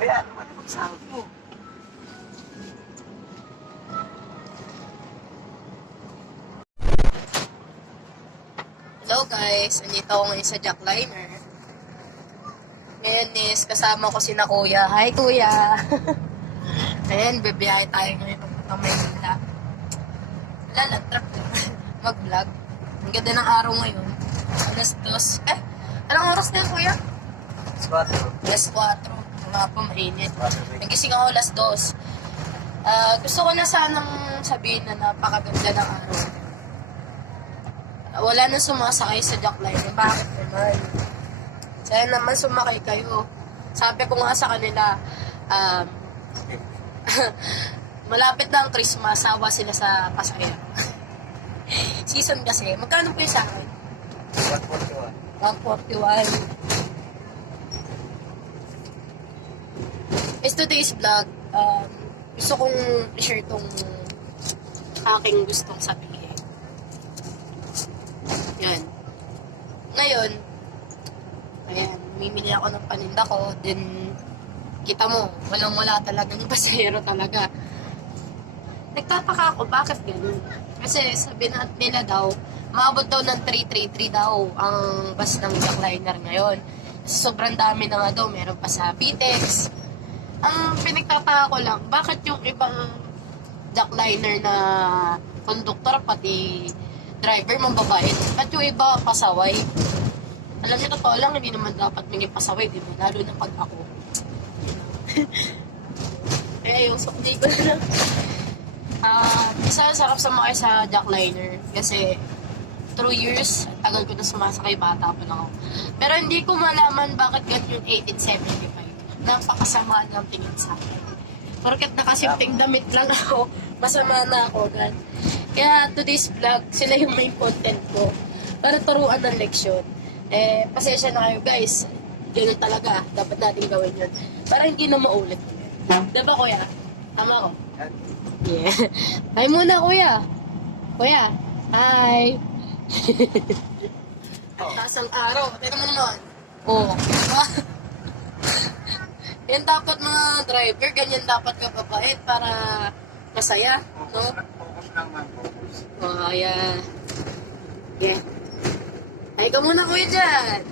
Kaya naman yung magsahod mo. Hello guys, andito ako ngayon sa Jackliner. Ngayon is kasama ko si na Kuya. Hi Kuya! Ayan, bibiyahe tayo ngayon papuntang Maynila. Wala lang, trap mag-vlog. Ang ganda ng araw ngayon. Alas 2. Anong oras na yan Kuya? Alas 4. Alas 4. Mga pa mainit. Nagising ako alas 2. Gusto ko na sanang sabihin na napakaganda ng araw. Wala na sumasakay sa Jackliner. Bakit naman? Sana naman sumakay kayo. Sabi ko nga sa kanila, malapit na ang Christmas, sawa sila sa pasahero. Season kasi. Magkano po yung sa akin? 141. 141. Is today's vlog, gusto kong i-share tong aking gustong sabihin. Yan. Ngayon, ayan, mimili ako ng paninda ko, then, kita mo, walang-wala talagang pasahero talaga. Nagtataka ako, bakit ganun? Kasi sabi nila daw, maabot daw ng 333 daw ang bus ng Jackliner ngayon. Kasi sobrang dami na nga daw, meron pa sa PTEX. Ang pinagtataka ko lang, bakit yung ibang Jackliner na konduktor pati driver mambabait, ba't yung iba pasaway? Alam niyo, totoo lang, hindi naman dapat maging pasaway, di ba? Lalo na pag ako. Kaya yung sukli ko na lang. Isa sarap sumakay sa Jackliner kasi through years, tagal ko na sumasakay, bata pa lang ako. Pero hindi ko malaman bakit ganyan yung 1875. Napakasama ng tingin sa akin. Porket nakasimting damit lang ako, masama na ako gan. Kaya today's vlog, sila yung main content ko para turuan ng leksyon. Pasensya na kayo guys. Ganun talaga, dapat natin gawin yun. Para hindi na maulit. Diba kuya? Tama ko? Yeah. Hi muna kuya. Kuya, hi. Taas ang araw. Tignan mo naman. Oo. Yan dapat mga driver, ganyan dapat kapapait para masaya, no? Focus lang man, focus. Oh, yeah. Yeah. Ay ka muna kuya dyan.